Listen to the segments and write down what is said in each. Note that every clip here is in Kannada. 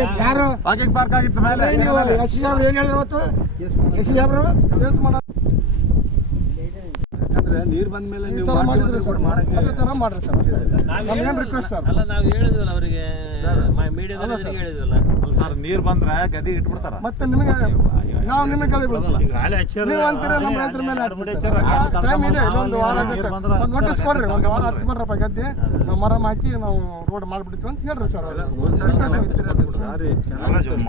ಯಾರು ವಾಕಿಂಗ್ ಪಾರ್ಕ್ ಆಗಿತ್ತು ಮೇಲೆ ನೀವು ಎಸ್ ಸಿ ಸಾಹೇಬ್ರು ಏನು ಹೇಳಿದ್ರು ಇವತ್ತು ಎಸ್ ಸಿ ಸಾಹೇಬ್ರು ಕೇಸ್ ಮಾಡ ನೀರು ಬಂದ ಮೇಲೆ ಈ ಥರ ಮಾಡಿದ್ರು ಸರ್ ಅದೇ ಥರ ಮಾಡ್ರಿ ಸರ್ ನಮ್ಗೇನು ರಿಕ್ವೆಸ್ಟ್ ಸರ್ ಅಲ್ಲ ನಾವು ಹೇಳಿದ್ವಲ್ಲ ಅವರಿಗೆ ಮೀಡಿಯಾದಲ್ಲಿ ಹೇಳಿದ್ವಲ್ಲ ಸರ್ ನೀರು ಬಂದ್ರೆ ಗದಿ ಇಟ್ಬಿಡ್ತಾರ ಮತ್ತೆ ನಿಮಗೆ ನಾವು ನಿಮಗೆ ಕಳಿಬಿಡ್ತೀವಿ ನೀವು ಅಂತೀರ ನಮ್ಮ ರೈತರ ಮೇಲೆ ಟೈಮ್ ಇದೆ ಇನ್ನೊಂದು ವಾರ ನೋಟಿಸ್ ಕೊಡ್ರಿ ಒಂದು ವಾರ ಹಚ್ಕೊಂಡ್ರಪ್ಪ ಗದ್ದೆ ನಾವು ಮರ ಹಾಕಿ ನಾವು ರೋಡ್ ಮಾಡಿಬಿಡ್ತೀವಿ ಅಂತ ಹೇಳ್ರಿ ಸರ್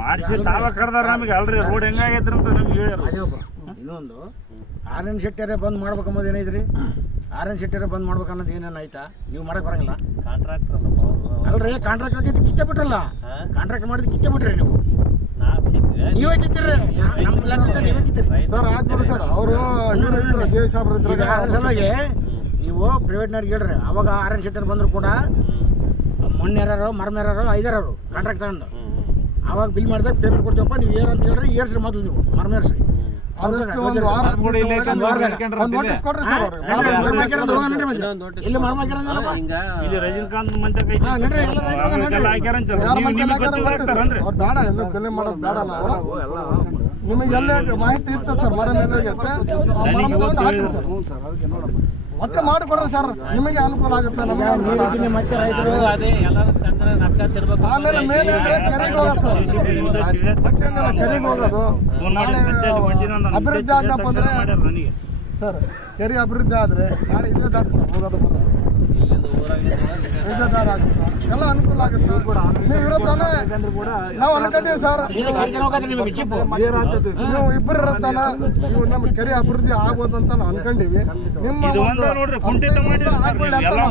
ಮಾಡಿಸಿ ತಾವ ಕಡ್ದಾರ ನಮಗೆ ಅಲ್ರಿ ರೋಡ್ ಹೆಂಗಾಗೈತ್ರಿ ಅಂತ ನಮ್ಗೆ ಹೇಳ್ಯಾರ. ಇನ್ನೊಂದು ಆರ್ಎನ್ ಶೆಟ್ಟರೇ ಬಂದ್ ಮಾಡ್ಬೇಕಂಬುದು ಏನೈತ್ರಿ ಆರ್ಎನ್ ಶೆಟ್ಟರೇ ಬಂದ್ ಮಾಡ್ಬೇಕು ಅನ್ನೋದು ಏನೇನು ಆಯ್ತಾ ನೀವು ಮಾಡಕ್ ಬರಂಗಿಲ್ಲ ಕಾಂಟ್ರಾಕ್ಟರ್ ಅಲ್ರಿ ಕಾಂಟ್ರಾಕ್ಟ್ ಆಗಿದ್ದು ಕಿತ್ತೆ ಬಿಟ್ರಲ್ಲ ಕಾಂಟ್ರಾಕ್ಟ್ ಮಾಡಿದ್ ಕಿತ್ತೆ ಬಿಟ್ರಿ ನೀವು ನೀವೇ ಕಿತ್ತಿರಿ ನಮ್ಮ ಲೆಕ್ಕಕ್ಕೆ ನೀವೇ ಕಿತ್ತಿರಿ ಸರ್ ಆಯ್ತು ನೋಡಿ ಸರ್ ಅವರು ಜೆ ಸಾಹೇಬ್ರು ಈಗ ಅದ್ರ ಸಲುವಾಗಿ ನೀವು ಪ್ರೈವೇಟ್ನವ್ರಿಗೆ ಹೇಳ್ರಿ ಅವಾಗ ಆರ್ಎನ್ ಶೆಟ್ಟರ್ ಬಂದ್ರು ಕೂಡ ಮಣ್ಣೆರಾರು ಮರಮೇರಾರು ಐದಾರು ಕಾಂಟ್ರಾಕ್ಟ್ ತಗೊಂಡು ಅವಾಗ ಬಿಲ್ ಮಾಡಿದಾಗ ಪೇಮೆಂಟ್ ಕೊಡ್ತೀವಪ್ಪ ನೀವು ಏನಂತ ಹೇಳ್ರಿ ಏರ್ಸ್ರಿ ಮೊದಲು ನೀವು ಮರಮೇರ್ಸ್ರಿ ಆದಷ್ಟು ಒಂದು ವಾರ ನೋಟಿಸ್ ಕೊಡ್ರಿ ಸರ್ ಇಲ್ಲಿ ಮರಮಾಕಿರಲ್ಲ ಇಲ್ಲಿ ರಜನಿಕಾಂತ್ ಮಂಚಕ್ ಐತಿ ನಡ್ರಿ ಎಲ್ಲ ಹಾಕ್ಯಾರಂತಲ್ಲ ಯಾರ ನೀವು ನಿಮಗೆ ಅವ್ರು ಬೇಡ ಎಲ್ಲ ತಲೆ ಮಾಡೋದು ಬೇಡ ನಾವು ನಿಮಗೆ ಎಲ್ಲ ಮಾಹಿತಿ ಇರ್ತದೆ ಸರ್ ಮರ ಮೇಲೆ ಮತ್ತೆ ಮಾಡಿಕೊಡ್ರಿ ಸರ್ ನಿಮಗೆ ಅನುಕೂಲ ಆಗುತ್ತೆ ನಮಗೆ ಮತ್ತೆ ರೈತರು ಅದೇ ಎಲ್ಲರೂ ಚಂದ್ರ ನಕ್ಕ ತಿರ್ಬೇಕು ಆಮೇಲೆ ಮೇಲೆ ಕೆರೆಗೆ ಹೋಗೋದು ಸರ್ ಮತ್ತೇನಿಲ್ಲ ಕೆರೆಗೆ ಹೋಗೋದು ನಾಳೆ ಅಭಿವೃದ್ಧಿ ಆಗ್ಲಪ್ಪ ಅಂದ್ರೆ ನನಗೆ ಸರ್ ಕೆರೆ ಅಭಿವೃದ್ಧಿ ಆದರೆ ನಾಳೆ ಇಲ್ಲೇ ದಾರಿ ಸರ್ ಹೋಗೋದು ಬರೋದು ಇಲ್ಲೇ ದಾರಿ ಆಗುತ್ತೆ ಎಲ್ಲ ಅನುಕೂಲ ಆಗುತ್ತೆ ನೀವು ಇರುತ್ತಾನೆ ನಾವು ಅನ್ಕೊಂಡಿವಿ ಸರ್ ನೀವು ಇಬ್ಬರು ಇರುತ್ತಾನ ನೀವು ನಮ್ಮ ಕೆರೆ ಅಭಿವೃದ್ಧಿ ಆಗ್ಬೋದು ಅಂತ ನಾವು ಅನ್ಕೊಂಡಿವಿ ನಿಮ್ಮ ನೋಡ್ರಿ ಕುಂಠಿತ ಪ್ರಯತ್ನ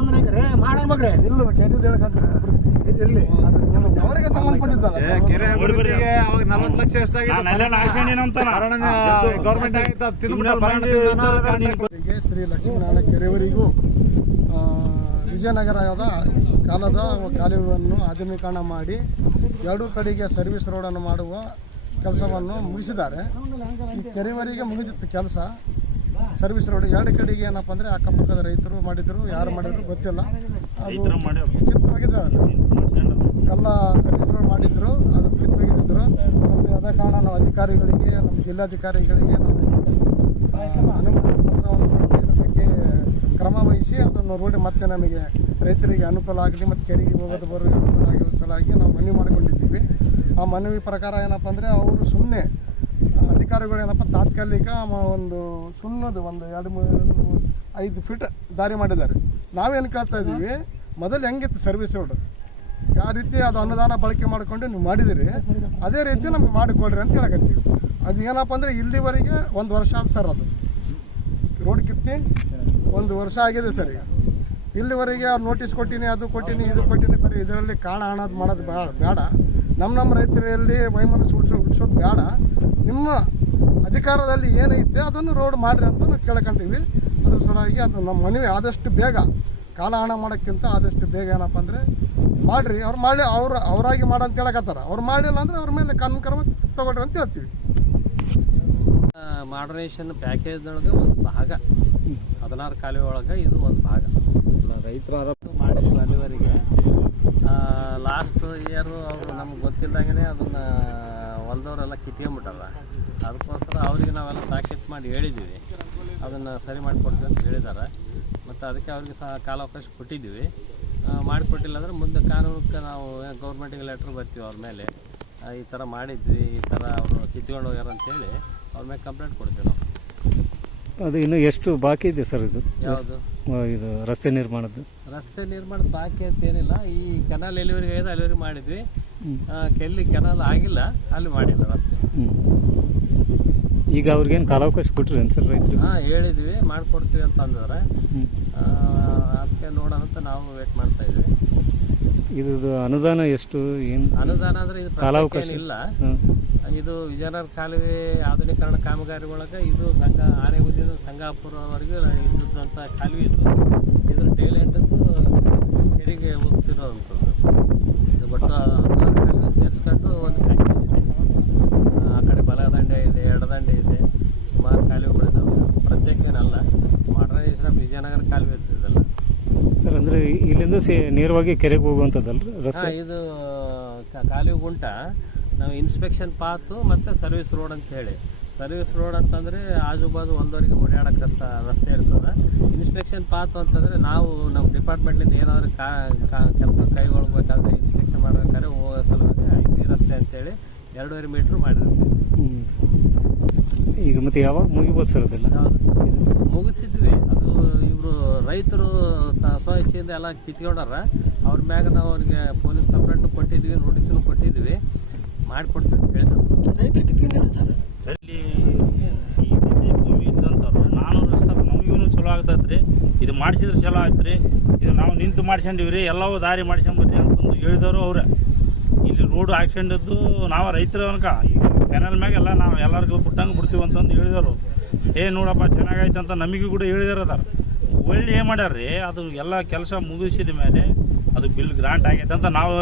ಮಾಡ್ತೀವಿ ಮಾಡಬೇಕ್ರಿ ಇಲ್ಲ ಕೆರೆದು ಹೇಳಕಂದ್ರೆ ಇರಲಿ ಅವರಿಗೆ ಸಂಬಂಧಪಟ್ಟಿದ್ದಲ್ಲ ಕೆರೆ ಅಭಿವೃದ್ಧಿಗೆ ಅವಾಗ 40 ಲಕ್ಷ ಎಷ್ಟಾಗಿತ್ತು ಶ್ರೀ ಲಕ್ಷ್ಮೀನಾರಾಯಣ ಕೆರೆಯವರಿಗೂ ವಿಜಯನಗರದ ಕಾಲದ ಕಾಲುವೆಯನ್ನು ಆಧುನೀಕರಣ ಮಾಡಿ ಎರಡೂ ಕಡೆಗೆ ಸರ್ವಿಸ್ ರೋಡನ್ನು ಮಾಡುವ ಕೆಲಸವನ್ನು ಮುಗಿಸಿದ್ದಾರೆ. ಈ ಕೆರೆವರೆಗೆ ಮುಗಿದಿತ್ತು ಕೆಲಸ ಸರ್ವಿಸ್ ರೋಡ್ ಎರಡು ಕಡೆಗೆ ಏನಪ್ಪ ಅಂದರೆ ಅಕ್ಕಪಕ್ಕದ ರೈತರು ಮಾಡಿದ್ರು ಯಾರು ಮಾಡಿದ್ರು ಗೊತ್ತಿಲ್ಲ, ಅದು ಕಿತ್ತೋಗಿದ್ದಾರೆ. ಎಲ್ಲ ಸರ್ವಿಸ್ ರೋಡ್ ಮಾಡಿದ್ರು ಅದು ಕಿತ್ತೋಗಿದ್ರು. ಮತ್ತು ಅದೇ ಕಾರಣ ನಾವು ಅಧಿಕಾರಿಗಳಿಗೆ ನಮ್ಮ ಜಿಲ್ಲಾಧಿಕಾರಿಗಳಿಗೆ ನಾವು ಅನುಮತಿ ಪತ್ರವನ್ನು ಕೊಟ್ಟು ಇದ್ರ ಬಗ್ಗೆ ಕ್ರಮ ವಹಿಸಿ ಅದನ್ನು ರೋಡ್ ಮತ್ತೆ ನಮಗೆ ರೈತರಿಗೆ ಅನುಕೂಲ ಆಗಲಿ ಮತ್ತು ಕೆರೆಗೆ ಹೋಗೋದು ಬರೋದು ಅನುಕೂಲ ಆಗುವ ಸಲುವಾಗಿ ನಾವು ಮನವಿ ಮಾಡಿಕೊಂಡಿದ್ದೀವಿ. ಆ ಮನವಿ ಪ್ರಕಾರ ಏನಪ್ಪ ಅಂದರೆ ಅವರು ಸುಮ್ಮನೆ ಅಧಿಕಾರಿಗಳು ಏನಪ್ಪ ತಾತ್ಕಾಲಿಕ ಒಂದು ಸುಣ್ಣದು ಒಂದು 2-5 ಫೀಟ್ ದಾರಿ ಮಾಡಿದ್ದಾರೆ. ನಾವೇನು ಕೇಳ್ತಾ ಇದ್ದೀವಿ, ಮೊದಲು ಹೆಂಗಿತ್ತು ಸರ್ವಿಸ್ ರೋಡ್ ಯಾವ ರೀತಿ ಅದು ಅನುದಾನ ಬಳಕೆ ಮಾಡಿಕೊಂಡು ನೀವು ಮಾಡಿದಿರಿ ಅದೇ ರೀತಿ ನಮ್ಗೆ ಮಾಡಿಕೊಡ್ರಿ ಅಂತ ಹೇಳಕತ್ತೀವಿ. ಅದು ಏನಪ್ಪ ಅಂದರೆ ಇಲ್ಲಿವರೆಗೆ 1 ವರ್ಷ ಆದ ಸರ್, ಅದು ರೋಡ್ ಕಿತ್ತಿ 1 ವರ್ಷ ಆಗಿದೆ ಸರ್. ಈಗ ಇಲ್ಲಿವರೆಗೆ ಅವ್ರು ನೋಟಿಸ್ ಕೊಟ್ಟಿನಿ, ಅದು ಕೊಟ್ಟಿನಿ, ಇದು ಕೊಟ್ಟಿನಿ, ಬರೀ ಇದರಲ್ಲಿ ಕಾಣ ಹಣದು ಮಾಡೋದು ಬೇಡ. ನಮ್ಮ ರೈತರಲ್ಲಿ ವೈಮನಸ್ಸು ಹುಡ್ಸೋದು ಬೇಡ. ನಿಮ್ಮ ಅಧಿಕಾರದಲ್ಲಿ ಏನೈತೆ ಅದನ್ನು ರೋಡ್ ಮಾಡಿರಿ ಅಂತ ನಾವು ಕೇಳ್ಕೊಂತೀವಿ. ಅದ್ರ ಸಲುವಾಗಿ ಅದು ನಮ್ಮ ಮನವಿ ಆದಷ್ಟು ಬೇಗ ಕಾಲ ಹಣ ಮಾಡೋಕ್ಕಿಂತ ಆದಷ್ಟು ಬೇಗ ಏನಪ್ಪ ಅಂದರೆ ಮಾಡಿರಿ. ಅವ್ರು ಮಾಡಿ ಅವರಾಗಿ ಮಾಡಂತ ಹೇಳಕತ್ತಾರ. ಅವ್ರು ಮಾಡಿಲ್ಲ ಅಂದರೆ ಅವ್ರ ಮೇಲೆ ಕಾನೂನು ಕ್ರಮ ತಗೊಳ್ರಿ ಅಂತ ಹೇಳ್ತೀವಿ. ಮಾಡರ್ನೈಸೇಷನ್ ಪ್ಯಾಕೇಜ್ದೊಳಗೆ ಒಂದು ಭಾಗ 16 ಕಾಲುವೆ ಒಳಗೆ ಇದು ಒಂದು ಭಾಗ ರೈತರ ಮಾಡಿದ್ವಿ. ಅಲ್ಲಿವರೆಗೆ ಲಾಸ್ಟ್ ಇಯರು ಅವರು ನಮ್ಗೆ ಗೊತ್ತಿಲ್ಲದಂಗೆ ಅದನ್ನು ಹೊಲದವರೆಲ್ಲ ಕಿತ್ಕೊಂಡ್ಬಿಟ್ಟಾರ. ಅದಕ್ಕೋಸ್ಕರ ಅವ್ರಿಗೆ ನಾವೆಲ್ಲ ತಾಕೀತು ಮಾಡಿ ಹೇಳಿದ್ದೀವಿ, ಅದನ್ನು ಸರಿ ಮಾಡಿಕೊಡ್ತೀವಿ ಅಂತ ಹೇಳಿದ್ದಾರೆ. ಮತ್ತು ಅದಕ್ಕೆ ಅವ್ರಿಗೆ ಸಹ ಕಾಲಾವಕಾಶ ಕೊಟ್ಟಿದ್ದೀವಿ. ಮಾಡಿಕೊಟ್ಟಿಲ್ಲ ಅಂದರೆ ಮುಂದೆ ಕಾನೂನಕ್ಕೆ ನಾವು ಗೌರ್ಮೆಂಟಿಗೆ ಲೆಟ್ರ್ ಬರ್ತೀವಿ ಅವ್ರ ಮೇಲೆ, ಈ ಥರ ಮಾಡಿದ್ವಿ, ಈ ಥರ ಅವರು ಕಿತ್ಕೊಂಡು ಹೋಗ್ಯಾರ ಅಂತೇಳಿ ಅವ್ರ ಮೇಲೆ ಕಂಪ್ಲೇಂಟ್ ಕೊಡ್ತೀವಿ ನಾವು. ಅದು ಇನ್ನೂ ಎಷ್ಟು ಬಾಕಿ ಇದೆ ಸರ್ ಇದು? ಯಾವುದು ಇದು ರಸ್ತೆ ನಿರ್ಮಾಣದ್ದು? ರಸ್ತೆ ನಿರ್ಮಾಣದ ಬಾಕಿ ಅಂತ ಏನಿಲ್ಲ. ಈ ಕೆನಾಲ್ ಎಲ್ಲಿವರೆಗೆ ಆಗಿದೆ ಅಲ್ಲಿವರೆಗೆ ಮಾಡಿದ್ವಿ. ಎಲ್ಲಿ ಕೆನಾಲ್ ಆಗಿಲ್ಲ ಅಲ್ಲಿ ಮಾಡಿಲ್ಲ ರಸ್ತೆ. ಈಗ ಅವ್ರಿಗೇನು ಕಾಲಾವಕಾಶ ಕೊಟ್ಟರು ಏನು ಸರ್ ರೈತರು? ಹೇಳಿದ್ವಿ, ಮಾಡಿಕೊಡ್ತೀವಿ ಅಂತ ಅಂದಿದ್ದಾರೆ. ಅದಕ್ಕೆ ನೋಡೋಣ ಅಂತ ನಾವು ವೇಟ್ ಮಾಡ್ತಾ ಇದ್ವಿ. ಇದು ಅನುದಾನ ಎಷ್ಟು ಏನು ಅನುದಾನ ಅಂದರೆ ಇದು ಕಾಲಾವಕಾಶ ಇಲ್ಲ. ಇದು ವಿಜಯನಗರ ಕಾಲುವೆ ಆಧುನೀಕರಣ ಕಾಮಗಾರಿ ಒಳಗೆ ಇದು ಆನೆಗುಂದಿನ ಸಂಗಾಪುರವರೆಗೂ ಇದ್ದಂಥ ಕಾಲುವೆ ಇತ್ತು. ಇದ್ರ ಟೇಲ್ ಎಂಡದ್ದು ಕೆರೆಗೆ ಹೋಗ್ತಿರೋವಂಥದ್ದು. ಇದು ಒಟ್ಟು 16 ಕಾಲುವೆ ಸೇರಿಸ್ಕೊಂಡು ಒಂದು ಪ್ಯಾಕೇಜ್ ಇದೆ. ಆ ಕಡೆ ಬಲದಂಡೆ ಇದೆ, ಎಡದಂಡೆ ಇದೆ, ಸುಮಾರು ಕಾಲುವೆಗಳಿದ್ದಾವೆ. ಪ್ರತ್ಯೇಕನಲ್ಲ, ಮಾಡರ್ನೈಸೇಷನ್ ವಿಜಯನಗರ ಕಾಲುವೆ ಇರ್ತದಲ್ಲ ಸರ್. ಅಂದರೆ ಇಲ್ಲಿಂದ ಇಲ್ಲಿಂದ ನೇರವಾಗಿ ಕೆರೆಗೆ ಹೋಗುವಂಥದ್ದಲ್ಲ ರಸ್ತೆ? ಇದು ಕಾಲುವೆ ಗುಂಟ ನಾವು ಇನ್ಸ್ಪೆಕ್ಷನ್ ಪಾತು ಮತ್ತು ಸರ್ವಿಸ್ ರೋಡ್ ಅಂತ ಹೇಳಿ. ಸರ್ವಿಸ್ ರೋಡ್ ಅಂತಂದರೆ ಆಜು ಬಾಜು ಒಂದವರೆಗೆ ಓಡಾಡೋಕ್ಕೆ ರಸ್ತೆ ಇರ್ತದೆ. ಇನ್ಸ್ಪೆಕ್ಷನ್ ಪಾತ್ ಅಂತಂದರೆ ನಾವು ನಮ್ಮ ಡಿಪಾರ್ಟ್ಮೆಂಟ್ಲಿಂದ ಏನಾದರೂ ಕೆಲಸ ಕೈಗೊಳ್ಬೇಕಾದ್ರೆ ಇನ್ಸ್ಪೆಕ್ಷನ್ ಮಾಡಬೇಕಾದ್ರೆ ಹೋಗೋ ಸಲುವಾಗಿ IP ರಸ್ತೆ ಅಂತೇಳಿ 2.5 ಮೀಟ್ರ್ ಮಾಡಿರ್ತೀವಿ. ಈಗ ಮತ್ತೆ ಯಾವಾಗ ಮುಗಿಬೋದು ಸರ್ ಅದೆಲ್ಲ? ಮುಗಿಸಿದ್ವಿ. ಅದು ಇವರು ರೈತರು ಸ್ವ ಇಚ್ಛೆಯಿಂದ ಎಲ್ಲ ಕಿತ್ಕೊಂಡಾರ. ಅವ್ರ ಮ್ಯಾಗ ನಾವು ಅವ್ರಿಗೆ ಪೊಲೀಸ್ ಕಂಪ್ಲೇಂಟು ಕೊಟ್ಟಿದ್ವಿ, ನೋಟಿಸನ್ನು ಕೊಟ್ಟಿದ್ವಿ, ಮಾಡಿಕೊಡ್ತೀವಿ ಅಂತ ಹೇಳಿದ್ರು. ಅಲ್ಲಿ ಈ ಭೂಮಿ ಇದ್ದಂಥವ್ರು ನಾನು ರಸ್ತೆ ನಮಗೂ ಚಲೋ ಆಗ್ತೈತ್ರಿ, ಇದು ಮಾಡಿಸಿದ್ರೆ ಚಲೋ ಆಯ್ತು ರೀ, ಇದು ನಾವು ನಿಂತು ಮಾಡ್ಸ್ಕೊಂಡಿವಿ ರೀ, ಎಲ್ಲವೂ ದಾರಿ ಮಾಡ್ಸ್ಕೊಂಬರ್ರಿ ಅಂತಂದು ಹೇಳಿದವರು ಅವ್ರೆ. ಇಲ್ಲಿ ರೋಡ್ ಹಾಕ್ಸ್ಕೊಂಡಿದ್ದು ನಾವು ರೈತರು ಅನ್ಕ ಈಗ ಕೆನಲ್ ಮ್ಯಾಗ ಎಲ್ಲ ನಾವು ಎಲ್ಲರಿಗೂ ಬಿಟ್ಟಂಗೆ ಬಿಡ್ತೀವಿ ಅಂತಂದು ಹೇಳಿದವರು. ನೋಡಪ್ಪ ಚೆನ್ನಾಗೈತೆ ಅಂತ ನಮಗೂ ಕೂಡ ಹೇಳಿದಾರೆ ಅದಾರ. ಒಳ್ಳೆ ಏನು ಮಾಡ್ಯಾರ ರೀ, ಅದು ಎಲ್ಲ ಕೆಲಸ ಮುಗಿಸಿದ ಮೇಲೆ ಅದು ಬಿಲ್ ಗ್ರಾಂಟ್ ಆಗೈತೆ ಅಂತ ನಾವು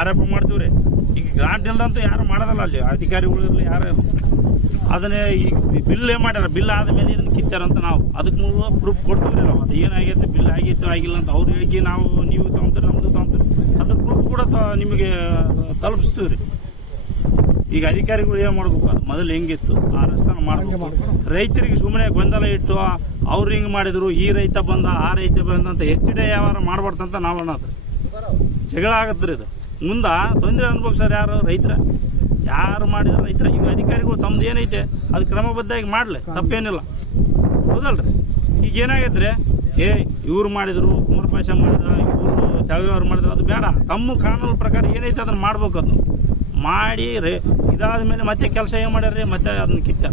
ಆರೋಪ ಮಾಡ್ತೀವಿ ರೀ. ಈಗ ಗ್ರಾಂಟ್ ಇಲ್ದಂತೂ ಯಾರು ಮಾಡೋದಲ್ಲ, ಅಲ್ಲಿ ಅಧಿಕಾರಿಗಳು ಇರಲಿ ಯಾರು ಇಲ್ಲ. ಅದನ್ನೇ ಈಗ ಬಿಲ್ ಏನು ಮಾಡ್ಯಾರ, ಬಿಲ್ ಆದಮೇಲೆ ಇದನ್ನು ಕಿತ್ತಾರಂತ ನಾವು ಅದಕ್ಕೆ ಮೂಲ ಪ್ರೂಫ್ ಕೊಡ್ತೀವಿ ರೀ. ನಾವು ಅದು ಏನಾಗೈತೆ, ಬಿಲ್ ಆಗೈತೆ ಆಗಿಲ್ಲ ಅಂತ ಅವ್ರು ಹೇಳಿಕೆ ನಾವು ನೀವು ತೊಗೊಂತೀರಿ ನಮ್ಮದು ತೊಗೊಂತೀರಿ, ಅದ್ರ ಪ್ರೂಫ್ ಕೂಡ ನಿಮಗೆ ತಲುಪಿಸ್ತೀವಿ ರೀ. ಈಗ ಅಧಿಕಾರಿಗಳು ಏನು ಮಾಡಬೇಕು, ಅದು ಮೊದಲು ಹೆಂಗಿತ್ತು ಆ ರಸ್ತೆನ ಮಾಡಬೇಕು. ರೈತರಿಗೆ ಸುಮ್ಮನೆ ಗೊಂದಲ ಇಟ್ಟು ಅವ್ರು ಹಿಂಗೆ ಮಾಡಿದ್ರು, ಈ ರೈತ ಬಂದ ಆ ರೈತ ಬಂದ ಅಂತ ಹೆಚ್ಚಿಡೆ ವ್ಯವಹಾರ ಮಾಡ್ಬಾರ್ದಂತ ನಾವು ಅನ್ನೋದು. ಜಗಳ ಆಗತ್ತೆ ರೀ. ಇದು ಮುಂದೆ ತೊಂದರೆ ಅನ್ಭವಿಸ್ತಾರೆ ಯಾರು? ರೈತರ. ಯಾರು ಮಾಡಿದ್ರೆ ರೈತರ. ಈಗ ಅಧಿಕಾರಿಗಳು ತಮ್ದು ಏನೈತೆ ಅದು ಕ್ರಮಬದ್ಧವಾಗಿ ಮಾಡಲಿ, ತಪ್ಪೇನಿಲ್ಲ, ಹೌದಲ್ರಿ? ಈಗ ಏನಾಗೈತೆ ರೀ, ಇವ್ರು ಮಾಡಿದ್ರು, ಕುಮಾರಪಾಶ ಮಾಡಿದ, ಇವರು ತೆಳಗವ್ರು ಮಾಡಿದ್ರು, ಅದು ಬೇಡ. ತಮ್ಮ ಕಾನೂನು ಪ್ರಕಾರ ಏನೈತೆ ಅದನ್ನು ಮಾಡ್ಬೇಕು. ಅದನ್ನು ಮಾಡಿ ಇದಾದ ಮೇಲೆ ಮತ್ತೆ ಕೆಲಸ ಏನು ಮಾಡ್ಯಾರ, ಮತ್ತೆ ಅದನ್ನು ಕಿತ್ತಾರ.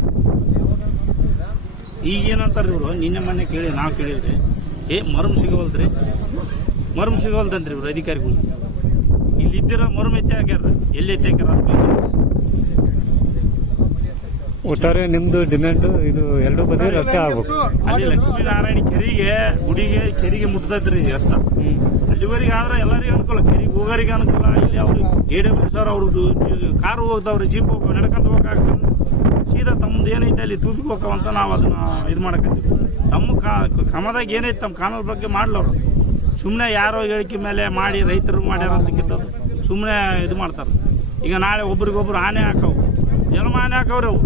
ಈಗ ಏನಂತಾರೆ ಇವರು, ನಿನ್ನೆ ಮೊನ್ನೆ ಕೇಳಿ ನಾವು ಕೇಳಿದ್ರಿ, ಮರಮ್ ಸಿಗೋವಲ್ದ್ರಿ, ಮರಮ್ ಸಿಗೋವಲ್ತಂದ್ರಿ ಇವರು ಅಧಿಕಾರಿಗಳು. ಇಲ್ಲಿದ್ದಿರೋ ಮರಮ್ ಎತ್ತಿ ಹಾಕ್ಯಾರ, ಎಲ್ಲಿ ಎತ್ತಿ ಹಾಕ್ಯಾರ? ಒಟ್ಟಾರೆ ನಿಮ್ಮದು ಡಿಮ್ಯಾಂಡು ಇದು ಎರಡು ಬದಿ ರಸ್ತೆ ಆಗ್ಬೇಕು. ಅಲ್ಲಿ ಲಕ್ಷ್ಮೀನಾರಾಯಣ ಕೆರಿಗೆ ಮುಟ್ತೈತ್ರಿ ರಸ್ತೆ. ಅಲ್ಲಿವರೆಗೆ ಆದ್ರೆ ಎಲ್ಲರಿಗೂ ಅನುಕೂಲ, ಕೆರಿಗೆ ಹೋಗೋರಿಗೆ ಅನುಕೂಲ. ಇಲ್ಲಿ ಅವರು AWS ಅವ್ರದ್ದು ಕಾರು ಹೋಗ್ತಾವ್ರಿ, ಜೀಪ್ ಹೋಗ್ತಾವ, ನಡ್ಕೊಂತ ಹೋಗಕ್ಕಾಗ್ತದೆ. ಸೀದಾ ತಮ್ಮದು ಏನೈತೆ ಅಲ್ಲಿ ತೂಪಿಗೆ ಹೋಗ್ತಾವಂತ ನಾವು ಅದನ್ನ ಇದು ಮಾಡಕತ್ತೀವಿ. ತಮ್ಮ ಕ್ರಮದಾಗ ಏನೈತೆ ತಮ್ಮ ಕಾನೂನು ಬಗ್ಗೆ ಮಾಡ್ಲವ್ರು. ಸುಮ್ಮನೆ ಯಾರೋ ಹೇಳಿಕೆ ಮೇಲೆ ಮಾಡಿ ರೈತರು ಮಾಡ್ಯಾರ ಅಂತ ಕಿತ್ತೋದು ಸುಮ್ಮನೆ ಇದು ಮಾಡ್ತಾರೆ. ಈಗ ನಾಳೆ ಒಬ್ರಿಗೊಬ್ರು ಆನೆ ಹಾಕವು, ಜನ್ಮ ಆನೆ ಹಾಕವ್ರಿ ಅವು.